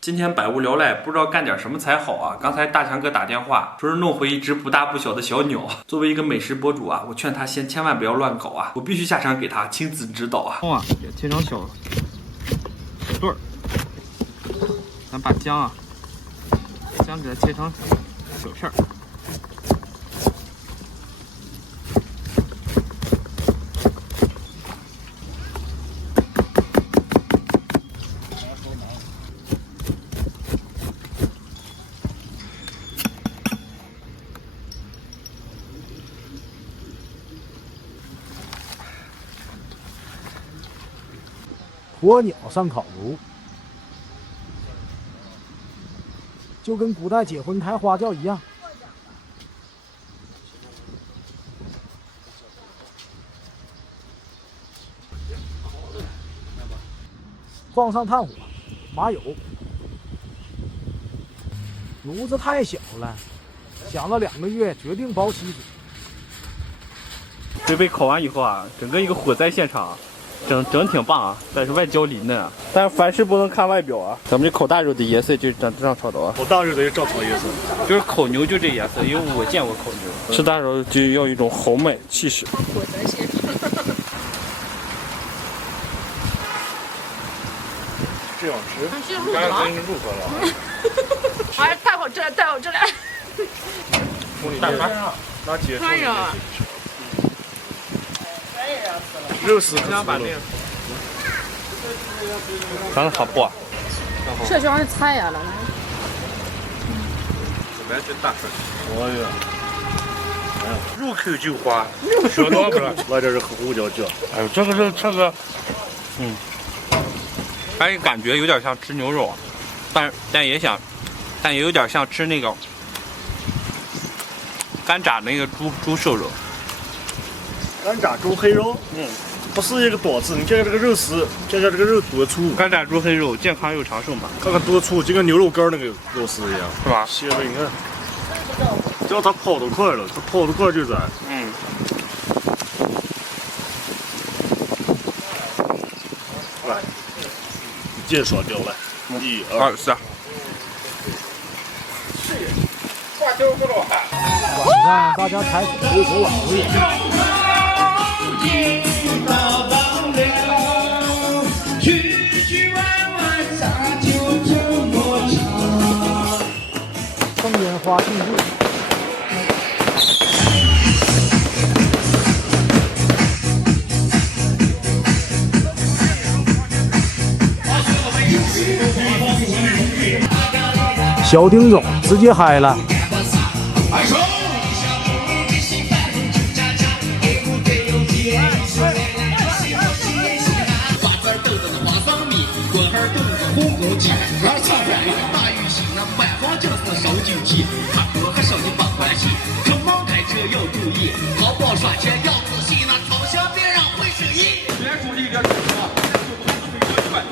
今天百无聊赖，不知道干点什么才好啊！刚才大强哥打电话说是弄回一只不大不小的小鸟。作为一个美食博主啊，我劝他千万不要乱搞啊！我必须下场给他亲自指导啊！也切成小段儿，咱把姜给它切成小片儿。鸵鸟上烤炉，就跟古代结婚开花轿一样。放上炭火，麻油。炉子太小了，想了2个月，决定包7只。这被烤完以后啊，整个一个火灾现场。整挺棒啊，但是外焦里嫩啊。但是凡事不能看外表啊。咱们这烤大肉的颜色就这样炒的啊。烤大肉的正常颜色，就是烤牛就这颜色，因为我见过烤牛。吃大肉就要一种豪迈气势。火灾现场。这样吃？你刚才跟入口了。哎，太好吃了，太好吃了！大盘上，拿铁看呀。肉丝想把那个，长得好不？这像是菜呀了。我要去大份。哎呀，入口就滑，小脑壳，来点这胡椒酱。哎呦，这个，哎，感觉有点像吃牛肉，但也有点像吃那个干炸那个猪瘦肉。干炸猪黑肉，不是一个档次。你看看这个肉丝，看看这个肉多粗。干炸猪黑肉，健康又长寿嘛。看看多粗，就跟牛肉干那个肉丝一样，是吧？切的你看，只要它跑得快了，它跑得快就在。来，剑爽掉来，1、2、3。晚上大家开始回头晚会。放烟花庆祝。小丁总直接嗨了。看多和手机绑关系，出门开车要注意，淘宝刷钱要仔细，那朝向别让会失忆。别注意点，就不还是会有一万。